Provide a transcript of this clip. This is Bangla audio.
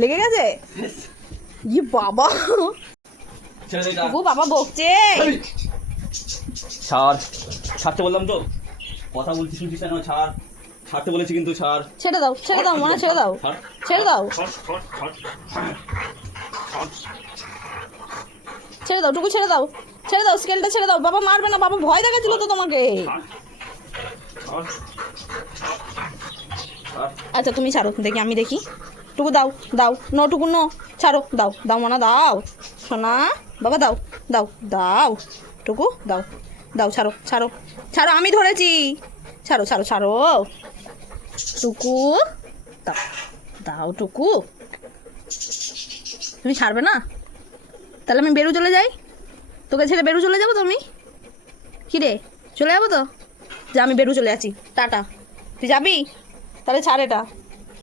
লেগে গেছে ই বাবা, বাবা বকছে। ছাড়, ছাড়তে বললাম তো, কথা বলছি শুনছিস না? ছাড়, ছাড়তে বলেছি কিন্তু ছাড়। ছেড়ে দাও, ছেড়ে দাও, মনে ছেড়ে দাও, ছেড়ে দাও, ছেড়ে দাও, টুকু ছেড়ে দাও, ছেড়ে দাও, স্কেলটা ছেড়ে দাও। বাবা মারবে না, বাবা ভয় দেখাচ্ছিল তো তোমাকে। আচ্ছা তুমি ছাড়ো, দেখি আমি দেখি। টুকু দাও, দাও, নো টুকু নো, ছাড়ো, দাও, দাও মানা, দাও সোনা, বাবা দাও, দাও, দাও টুকু, দাও, দাও, ছাড়ো, ছাড়ো, ছাড়ো, আমি ধরেছি, ছাড়ো, ছাড়ো, ছাড়ো টুকু, দাও, দাও টুকু। তুমি ছাড়বে না? তাহলে আমি বেরু চলে যাই, তোকে ছেড়ে বেরু চলে যাবো তো আমি? কী রে, চলে যাবো তো? যা আমি বেরু চলে আছি, টাটা। তুই যাবি? তাহলে ছাড় এটা।